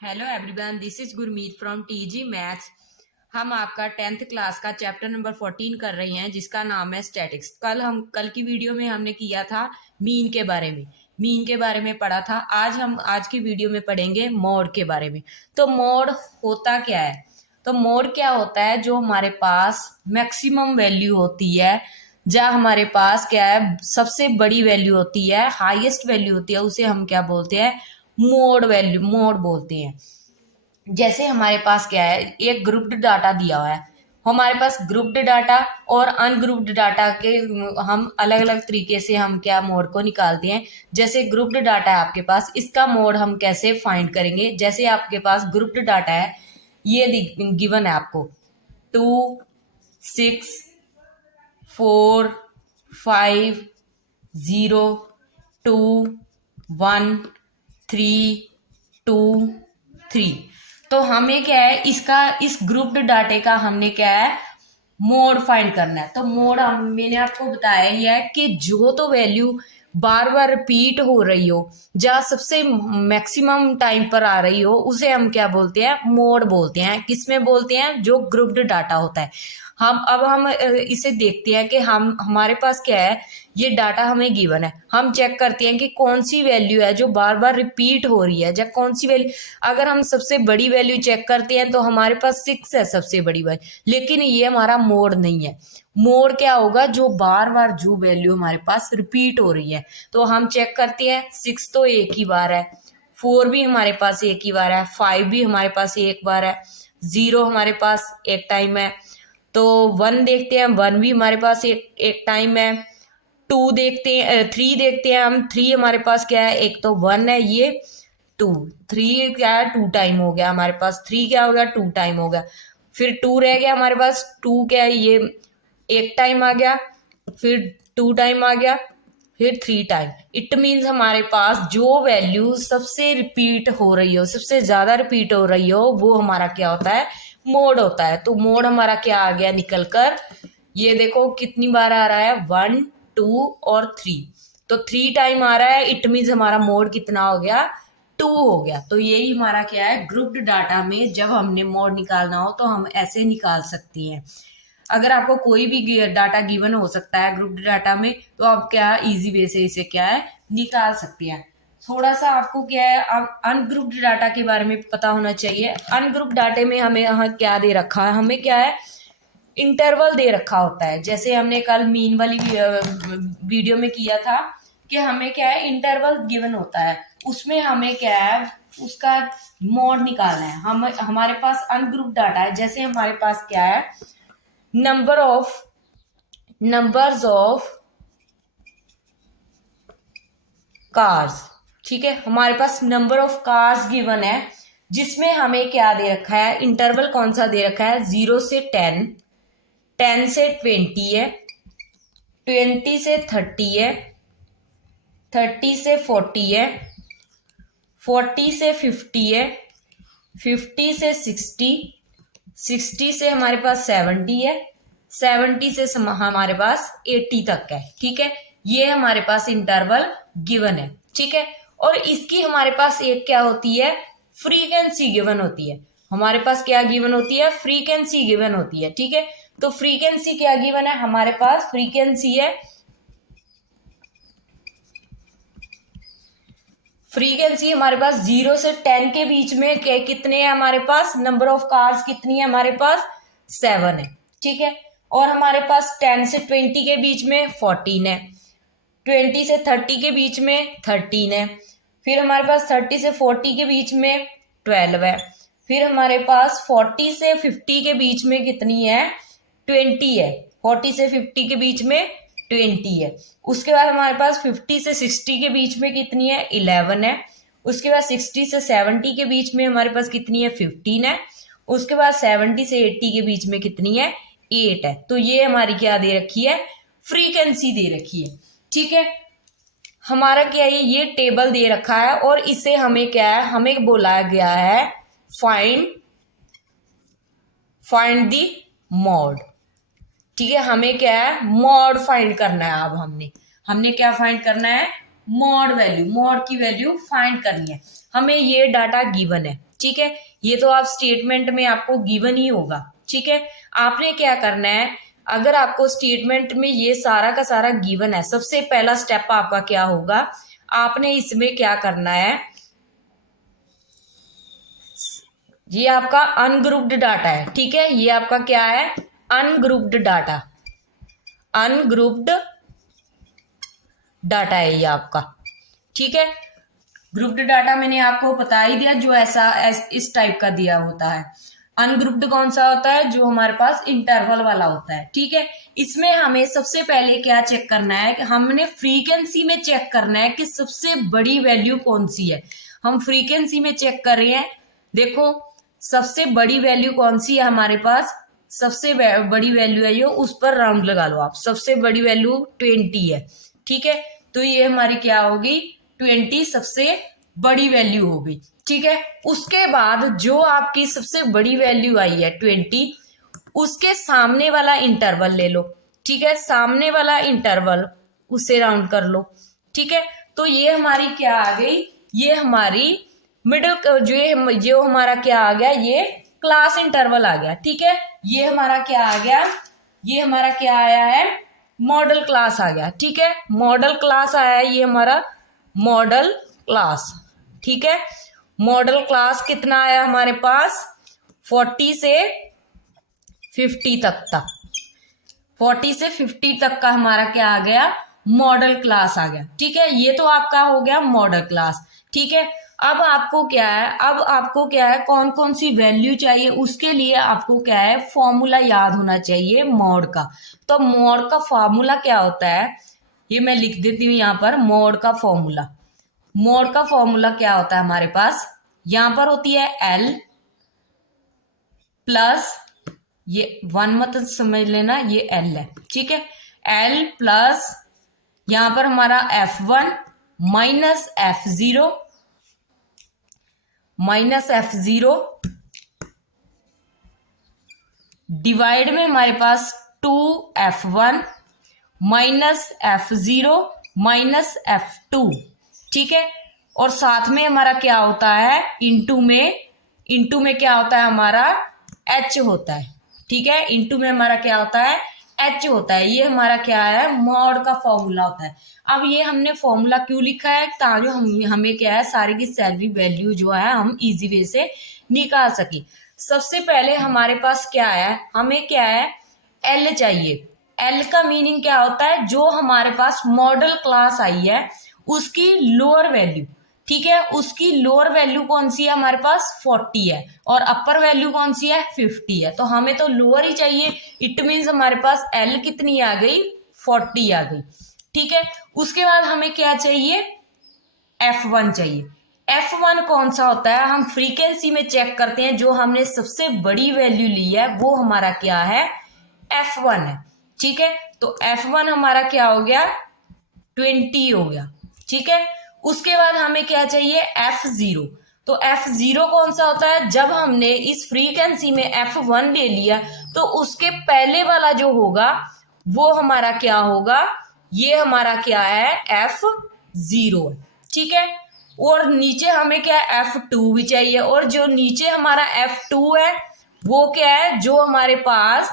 Hello everyone, this is Gurmeet from TG maths. हम आपका 10th class का चैप्टर नंबर 14 कर रहे हैं, जिसका नाम है स्टैटिक्स। कल की वीडियो में हमने किया था मीन के बारे में पढ़ा था। आज की वीडियो में पढ़ेंगे मोड के बारे में। तो मोड होता क्या है? तो मोड क्या होता है? जो हमारे पास मैक्सिमम वैल्यू होती है, जहाँ हमारे पास क्या है, सबसे बड़ी वैल्यू होती है, हाईएस्ट वैल्यू होती है, उसे हम क्या बोलते हैं? मोड बोलते हैं। जैसे हमारे पास क्या है, एक ग्रुप्ड डाटा दिया हुआ है। हमारे पास ग्रुप्ड डाटा और अनग्रुप्ड डाटा के हम अलग अलग तरीके से हम क्या मोड को निकालते हैं। जैसे ग्रुप्ड डाटा है आपके पास, इसका मोड हम कैसे फाइंड करेंगे? जैसे आपके पास ग्रुप्ड डाटा है, ये गिवन है आपको 2 6 4 5 0 2 1 3 2 3। तो हमें क्या है, इसका इस ग्रुप्ड डाटे का हमने क्या है, मोड फाइंड करना है। तो मोड मैंने आपको बताया ही है कि जो तो वैल्यू बार बार रिपीट हो रही हो, जहाँ सबसे मैक्सिमम टाइम पर आ रही हो, उसे हम क्या बोलते हैं? मोड बोलते हैं। किसमें बोलते हैं? जो ग्रुप्ड डाटा होता है। हम इसे देखते हैं कि हम हमारे पास क्या है, ये डाटा हमें गिवन है। हम चेक करते हैं कि कौन सी वैल्यू है जो बार बार रिपीट हो रही है, या कौन सी वैल्यू। अगर हम सबसे बड़ी वैल्यू चेक करते हैं तो हमारे पास 6 है सबसे बड़ी वैल्यू, लेकिन ये हमारा मोड नहीं है। मोड क्या होगा? जो बार बार जो वैल्यू हमारे पास रिपीट हो रही है। तो हम चेक करते हैं, 6 तो एक ही बार है, 4 भी हमारे पास एक ही बार है, 5 भी हमारे पास एक बार है, 0 हमारे पास एक टाइम है। तो 1 देखते हैं, 1 भी हमारे पास एक एक टाइम है। 2 देखते हैं, 3 देखते हैं हम, 3 हमारे पास क्या है? एक तो 1 है, ये 2, 3 क्या है? 2 टाइम हो गया हमारे पास। 3 क्या हो गया? 2 टाइम हो गया। फिर 2 रह गया हमारे पास। 2 क्या है? ये एक टाइम आ गया, फिर 2 टाइम आ गया, फिर 3 टाइम। इट मीन्स हमारे पास जो वैल्यू सबसे रिपीट हो रही हो, सबसे ज्यादा रिपीट हो रही हो, वो हमारा क्या होता है? मोड होता है। तो मोड हमारा क्या आ गया निकल कर? ये देखो कितनी बार आ रहा है, 1 2 और 3। तो 3 टाइम आ रहा है, इट मीन्स हमारा मोड कितना हो गया? 2 हो गया। तो यही हमारा क्या है, ग्रुप्ड डाटा में जब हमने मोड निकालना हो तो हम ऐसे निकाल सकते हैं। अगर आपको कोई भी डाटा गिवन हो सकता है ग्रुप्ड डाटा में, तो आप क्या इजी वे से इसे क्या है, निकाल सकते हैं। थोड़ा सा आपको क्या है, अब अनग्रुप्ड डाटा के बारे में पता होना चाहिए। अनग्रुप्ड डाटे में हमें यहाँ क्या दे रखा है, हमें क्या है, इंटरवल दे रखा होता है। जैसे हमने कल मीन वाली वीडियो में किया था कि हमें क्या है, इंटरवल गिवन होता है, उसमें हमें क्या है, उसका मोड निकालना है। हम हमारे पास अनग्रुप डाटा है। जैसे हमारे पास क्या है, नंबर्स ऑफ कार्स। ठीक है, हमारे पास नंबर ऑफ कार्स गिवन है, जिसमें हमें क्या दे रखा है, इंटरवल कौन सा दे रखा है? 0 से 10, 10 से 20 है, 20 से 30 है, 30 से 40 है, 40 से 50 है, 50 से 60, 60 से हमारे पास 70 है, 70 से हमारे पास 80 तक है। ठीक है, ये हमारे पास इंटरवल गिवन है। ठीक है, और इसकी हमारे पास एक क्या होती है, फ्रीक्वेंसी गिवन होती है। हमारे पास क्या गिवन होती है? फ्रीक्वेंसी गिवन होती है। ठीक है, तो फ्रीक्वेंसी क्या गिवन है हमारे पास? फ्रीक्वेंसी है, फ्रीक्वेंसी हमारे पास 0 से 10 के बीच में कितने हैं हमारे पास? नंबर ऑफ कार्स कितनी है हमारे पास? 7 है। ठीक है, और हमारे पास 10 से 20 के बीच में 14 है, 20 से 30 के बीच में 13 है, फिर हमारे पास 30 से 40 के बीच में 12 है, फिर हमारे पास 40 से 50 के बीच में कितनी है? 20 है। 40 से 50 के बीच में 20 है। उसके बाद हमारे पास 50 से 60 के बीच में कितनी है? 11 है। उसके बाद 60 से 70 के बीच में हमारे पास कितनी है? 15 है। उसके बाद 70 से 80 के बीच में कितनी है? 8 है। तो ये हमारी क्या दे रखी है? फ्रीक्वेंसी दे रखी है। ठीक है, हमारा क्या है, ये टेबल दे रखा है, और इसे हमें क्या है, हमें बोला गया है फाइंड फाइंड दी मोड। ठीक है, हमें क्या है, मोड फाइंड करना है। अब हमने हमने क्या फाइंड करना है? मोड की वैल्यू फाइंड करनी है। हमें ये डाटा गिवन है। ठीक है, ये तो आप स्टेटमेंट में आपको गिवन ही होगा। ठीक है, आपने क्या करना है, अगर आपको स्टेटमेंट में ये सारा का सारा गिवन है, सबसे पहला स्टेप आपका क्या होगा, आपने इसमें क्या करना है, ये आपका अनग्रुप्ड डाटा है। ठीक है, ये आपका क्या है, अनग्रुप्ड डाटा, अनग्रुप्ड डाटा है ये आपका। ठीक है, ग्रुप्ड डाटा मैंने आपको बता ही दिया, जो ऐसा इस टाइप का दिया होता है। अनग्रुप्ड कौन सा होता है, जो हमारे पास इंटरवल वाला होता है। ठीक है, इसमें हमें सबसे पहले क्या चेक करना है कि हमने फ्रीक्वेंसी में चेक करना है कि सबसे बड़ी वैल्यू कौन सी है। हम फ्रीक्वेंसी में चेक कर रहे हैं, देखो सबसे बड़ी वैल्यू कौन सी है हमारे पास, सबसे बड़ी वैल्यू है ये, उस पर राउंड लगा लो आप, सबसे बड़ी वैल्यू 20 है। ठीक है, तो ये हमारी क्या होगी, 20 सबसे बड़ी वैल्यू होगी। ठीक है, उसके बाद जो आपकी सबसे बड़ी वैल्यू आई है 20, उसके सामने वाला इंटरवल ले लो। ठीक है, सामने वाला इंटरवल उसे राउंड कर लो। ठीक है, तो ये हमारी क्या आ गई, ये हमारी मिडिल, जो हमारा क्या आ गया, ये क्लास इंटरवल आ गया। ठीक है, ये हमारा क्या आ गया, ये हमारा क्या आया है, मॉडल क्लास आ गया। ठीक है, मॉडल क्लास आया है ये हमारा मॉडल क्लास। ठीक है, मॉडल क्लास कितना आया हमारे पास, 40 से 50 तक था, 40 से 50 तक का हमारा क्या आ गया, मॉडल क्लास आ गया। ठीक है, ये तो आपका हो गया मॉडल क्लास। ठीक है, अब आपको क्या है, अब आपको क्या है, कौन कौन सी वैल्यू चाहिए, उसके लिए आपको क्या है, फॉर्मूला याद होना चाहिए मॉड का। तो मॉड का फॉर्मूला क्या होता है, ये मैं लिख देती हूँ यहाँ पर, मॉड का फॉर्मूला। मॉड का फॉर्मूला क्या होता है हमारे पास, यहां पर होती है L प्लस, ये 1 मत समझ लेना, ये L है। ठीक है, L प्लस यहां पर हमारा F1 माइनस F0 डिवाइड में हमारे पास 2F1 minus F0 minus F2। ठीक है, और साथ में हमारा क्या होता है, इंटू में क्या होता है हमारा H होता है। ठीक है, इंटू में हमारा क्या होता है, H होता है। ये हमारा क्या है, मॉड का फॉर्मूला होता है। अब ये हमने फॉर्मूला क्यों लिखा है, ताकि हमें क्या है, सारी की सैलरी वैल्यू जो है हम इजी वे से निकाल सके। सबसे पहले हमारे पास क्या है, हमें क्या है, L चाहिए। L का मीनिंग क्या होता है, जो हमारे पास मॉडल क्लास आई है उसकी लोअर वैल्यू। ठीक है, उसकी लोअर वैल्यू कौन सी है हमारे पास, 40 है, और अपर वैल्यू कौन सी है, 50 है। तो हमें तो लोअर ही चाहिए, इट मीन्स हमारे पास L कितनी आ गई, 40 आ गई। ठीक है, उसके बाद हमें क्या चाहिए, F1 चाहिए। F1 कौन सा होता है, हम फ्रीक्वेंसी में चेक करते हैं, जो हमने सबसे बड़ी वैल्यू ली है वो हमारा क्या है, F1 है। ठीक है, तो F1 हमारा क्या हो गया, 20 हो गया। ठीक है, उसके बाद हमें क्या चाहिए, F0। तो F0 कौन सा होता है, जब हमने इस फ्रीक्वेंसी में F1 ले लिया तो उसके पहले वाला जो होगा वो हमारा क्या होगा, ये हमारा क्या है, F0 है। ठीक है, और नीचे हमें क्या है, F2 भी चाहिए, और जो नीचे हमारा F2 है वो क्या है, जो हमारे पास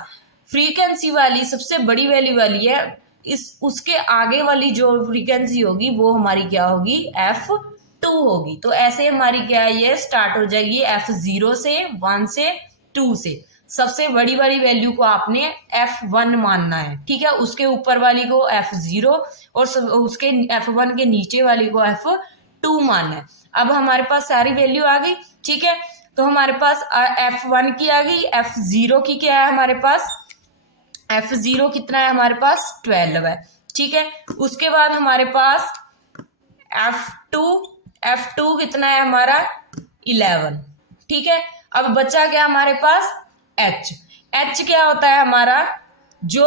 फ्रीक्वेंसी वाली सबसे बड़ी वैल्यू वाली है, इस उसके आगे वाली जो फ्रीक्वेंसी होगी वो हमारी क्या होगी, F2 होगी। तो ऐसे हमारी क्या है, ये स्टार्ट हो जाएगी F0 से, 1 से, 2 से। सबसे बड़ी वाली वैल्यू को आपने F1 मानना है। ठीक है, उसके ऊपर वाली को F0 और उसके F1 के नीचे वाली को F2 मानना है। अब हमारे पास सारी वैल्यू आ गई। ठीक है, तो हमारे पास F1 की आ गई, F0 की क्या है हमारे पास, F0 कितना है हमारे पास, 12 है। ठीक है, उसके बाद हमारे पास F2 कितना है हमारा, 11। ठीक है, अब बचा क्या हमारे पास, H क्या होता है हमारा, जो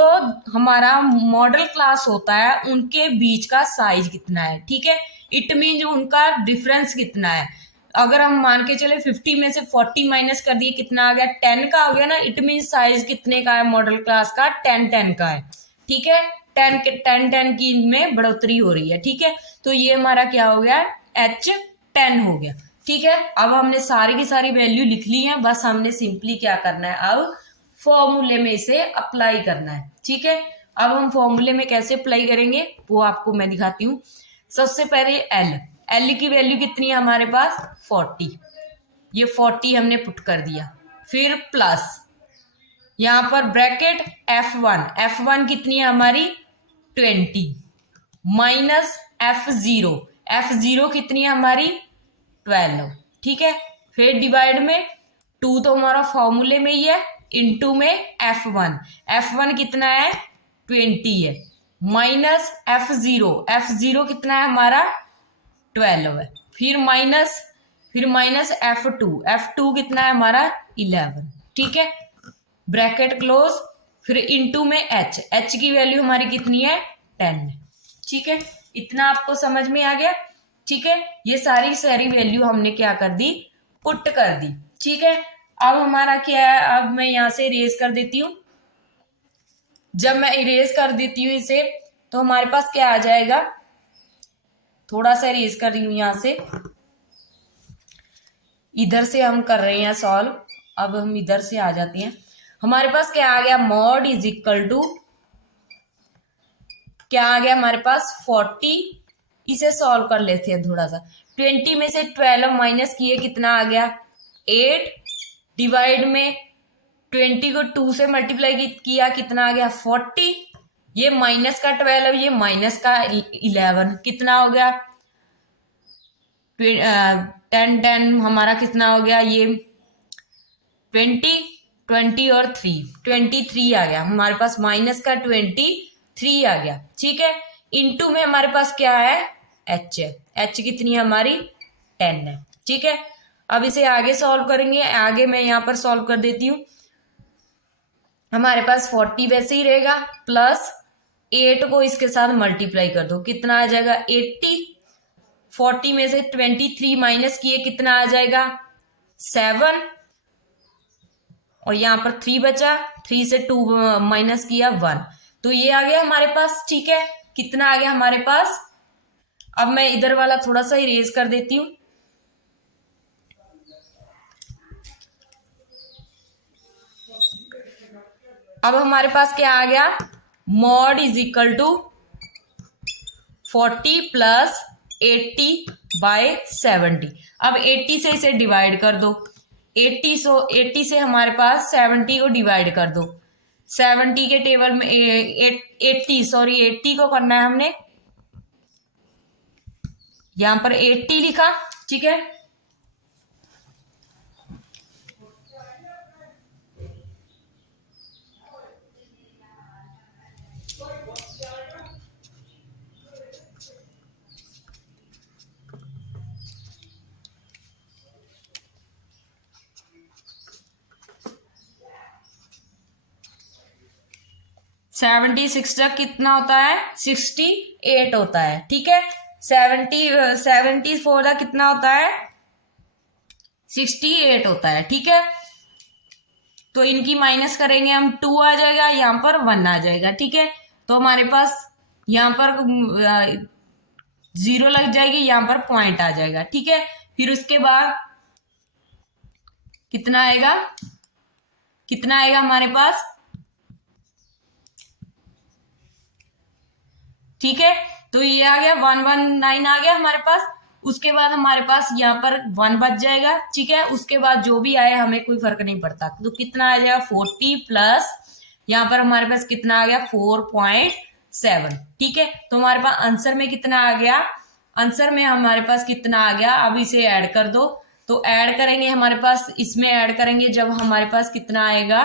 हमारा मॉडल क्लास होता है उनके बीच का साइज कितना है। ठीक है, इट मीन उनका डिफरेंस कितना है। अगर हम मान के चले 50 में से 40 माइनस कर दिए, कितना आ गया, 10 का हो गया ना। इट मीन साइज कितने का है मॉडल क्लास का, 10 का है। ठीक है, 10 की में बढ़ोतरी हो रही है। ठीक है, तो ये हमारा क्या हो गया, H10 हो गया। ठीक है, अब हमने सारी की सारी वैल्यू लिख ली है, बस हमने सिंपली क्या करना है, अब फॉर्मूले में इसे अप्लाई करना है। ठीक है, अब हम फॉर्मूले में कैसे अप्लाई करेंगे वो आपको मैं दिखाती हूँ। सबसे पहले एल की वैल्यू कितनी है हमारे पास 40, ये 40 हमने पुट कर दिया। फिर प्लस यहां पर ब्रैकेट F1 कितनी है हमारी 20 माइनस F0 कितनी है हमारी 12। ठीक है, फिर डिवाइड में 2 तो हमारा फॉर्मूले में ही है, इनटू में F1 कितना है 20 है, माइनस F0 कितना है हमारा 12 है। फिर माइनस F2 कितना है हमारा 11। ठीक है, ब्रैकेट क्लोज, फिर इनटू में H की वैल्यू हमारी कितनी है 10। ठीक है, इतना आपको समझ में आ गया। ठीक है, ये सारी वैल्यू हमने क्या कर दी, पुट कर दी। ठीक है, अब हमारा क्या है, अब मैं यहां से इरेज कर देती हूँ। जब मैं इरेज कर देती हूँ इसे तो हमारे पास क्या आ जाएगा, थोड़ा सा इरेज कर रही हूं यहां से, इधर से हम कर रहे हैं सॉल्व। अब हम इधर से आ जाते हैं, हमारे पास क्या आ गया, मॉड इज इक्वल टू क्या आ गया हमारे पास 40। इसे सॉल्व कर लेते हैं थोड़ा सा। 20 में से 12 माइनस किए कितना आ गया 8, डिवाइड में 20 को 2 से मल्टीप्लाई किया कितना आ गया 40, ये माइनस का 12, ये माइनस का 11, कितना हो गया 10 हमारा कितना हो गया, ये 20 और 23 आ गया हमारे पास, माइनस का 23 आ गया। ठीक है, इनटू में हमारे पास क्या है H कितनी है हमारी 10 है। ठीक है, अब इसे आगे सॉल्व करेंगे, आगे मैं यहां पर सॉल्व कर देती हूं। हमारे पास 40 वैसे ही रहेगा, प्लस 8 को इसके साथ मल्टीप्लाई कर दो, कितना आ जाएगा 80। 40 में से 23 माइनस किए कितना आ जाएगा 7, और यहां पर 3 बचा, 3 से 2 माइनस किया 1, तो ये आ गया हमारे पास। ठीक है, कितना आ गया हमारे पास। अब मैं इधर वाला थोड़ा सा इरेज कर देती हूं। अब हमारे पास क्या आ गया, mod is equal to 40 plus 80/70। अब 80 से इसे डिवाइड कर दो, 80 से हमारे पास 70 को डिवाइड कर दो। 70 के टेबल में 80 को करना है हमने, यहां पर 80 लिखा। ठीक है, सेवेंटी सिक्स तक कितना होता है 68 होता है। ठीक है, 74 तक कितना होता है 68 होता है। ठीक है, तो इनकी माइनस करेंगे हम, 2 आ जाएगा, यहाँ पर 1 आ जाएगा। ठीक है, तो हमारे पास यहाँ पर 0 लग जाएगी, यहाँ पर पॉइंट आ जाएगा। ठीक है, फिर उसके बाद कितना आएगा हमारे पास। ठीक है, तो ये आ गया 119 आ गया हमारे पास। उसके बाद हमारे पास यहाँ पर 1 बच जाएगा। ठीक है, उसके बाद जो भी आए हमें कोई फर्क नहीं पड़ता, तो कितना आ जाएगा 40 प्लस यहाँ पर हमारे पास कितना आ गया 4.7। ठीक है, तो हमारे पास आंसर में कितना आ गया, आंसर में हमारे पास कितना आ गया, अब इसे ऐड कर दो। तो ऐड करेंगे हमारे पास, इसमें ऐड करेंगे जब हमारे पास कितना आएगा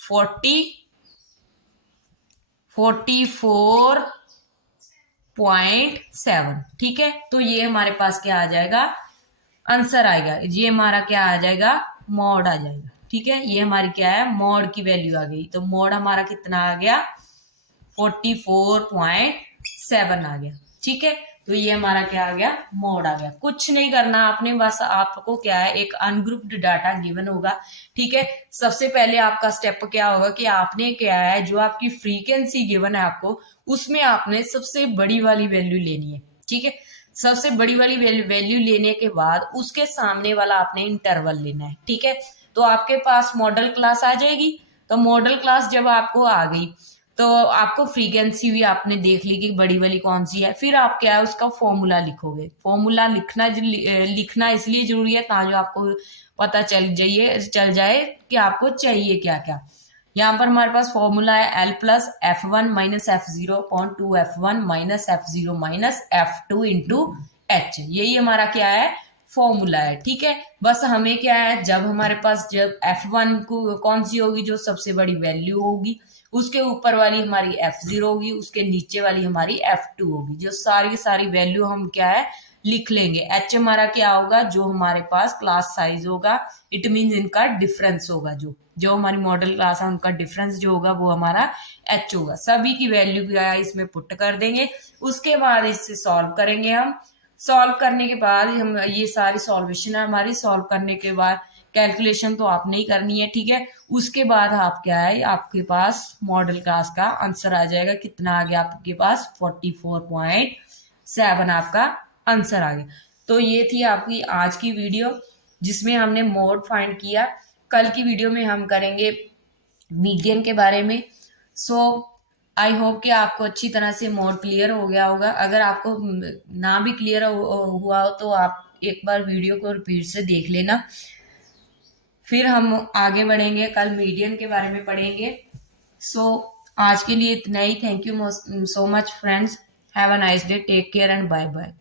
44.7। ठीक है, तो ये हमारे पास क्या आ जाएगा, आंसर आएगा, ये हमारा क्या आ जाएगा मॉड आ जाएगा। ठीक है, ये हमारी क्या है मॉड की वैल्यू आ गई, तो मॉड हमारा कितना आ गया 44.7 आ गया। ठीक है, तो ये हमारा क्या आ गया मॉड आ गया। कुछ नहीं करना आपने, बस आपको क्या है एक अनग्रुप्ड डाटा गिवन होगा। ठीक है, सबसे पहले आपका स्टेप क्या होगा कि आपने क्या है जो आपकी फ्रीक्वेंसी गिवन है आपको, उसमें आपने सबसे बड़ी वाली वैल्यू लेनी है। ठीक है, सबसे बड़ी वाली वैल्यू लेने के बाद उसके सामने वाला आपने इंटरवल लेना है, ठीक है। तो आपके पास मॉडल क्लास आ जाएगी। तो मॉडल क्लास जब आपको आ गई तो आपको फ्रीक्वेंसी भी आपने देख ली कि बड़ी वाली कौन सी है। फिर आप क्या है उसका फॉर्मूला लिखोगे। फॉर्मूला लिखना इसलिए जरूरी है ताकि आपको पता चल जाए कि आपको चाहिए क्या क्या। यहाँ पर हमारे पास फॉर्मूला है L plus F one minus F zero upon two F one minus F zero minus F two into H. यही हमारा क्या है फॉर्मूला है, ठीक है। बस हमें क्या है जब हमारे पास जब एफ वन को कौन सी होगी जो सबसे बड़ी वैल्यू होगी उसके ऊपर वाली हमारी एफ जीरो होगी, उसके नीचे वाली हमारी एफ टू होगी। जो सारी की सारी वैल्यू हम क्या है लिख लेंगे। एच हमारा क्या होगा जो हमारे पास क्लास साइज होगा, इट मीन इनका डिफरेंस होगा। जो हमारी मॉडल क्लास है उनका डिफरेंस जो होगा वो हमारा एच होगा। सभी की वैल्यू क्या है इसमें पुट कर देंगे। उसके बाद इससे सॉल्व करेंगे। हम सॉल्व करने के बाद हम ये सारी सॉल्वेशन है हमारी। सॉल्व करने के बाद कैलकुलेशन तो आपने ही करनी है, ठीक है। उसके बाद आप क्या है आपके पास मॉडल क्लास का आंसर आ जाएगा। कितना आ गया आपके पास 44.7 आपका आंसर आ गया। तो ये थी आपकी आज की वीडियो जिसमें हमने मोड फाइंड किया। कल की वीडियो में हम करेंगे मीडियन के बारे में। सो आई होप कि आपको अच्छी तरह से मोड क्लियर हो गया होगा। अगर आपको ना भी क्लियर हुआ हो तो आप एक बार वीडियो को रिपीट से देख लेना। फिर हम आगे बढ़ेंगे, कल मीडियन के बारे में पढ़ेंगे। सो आज के लिए इतना ही। Thank you so much friends. Have a nice day, take care and bye bye.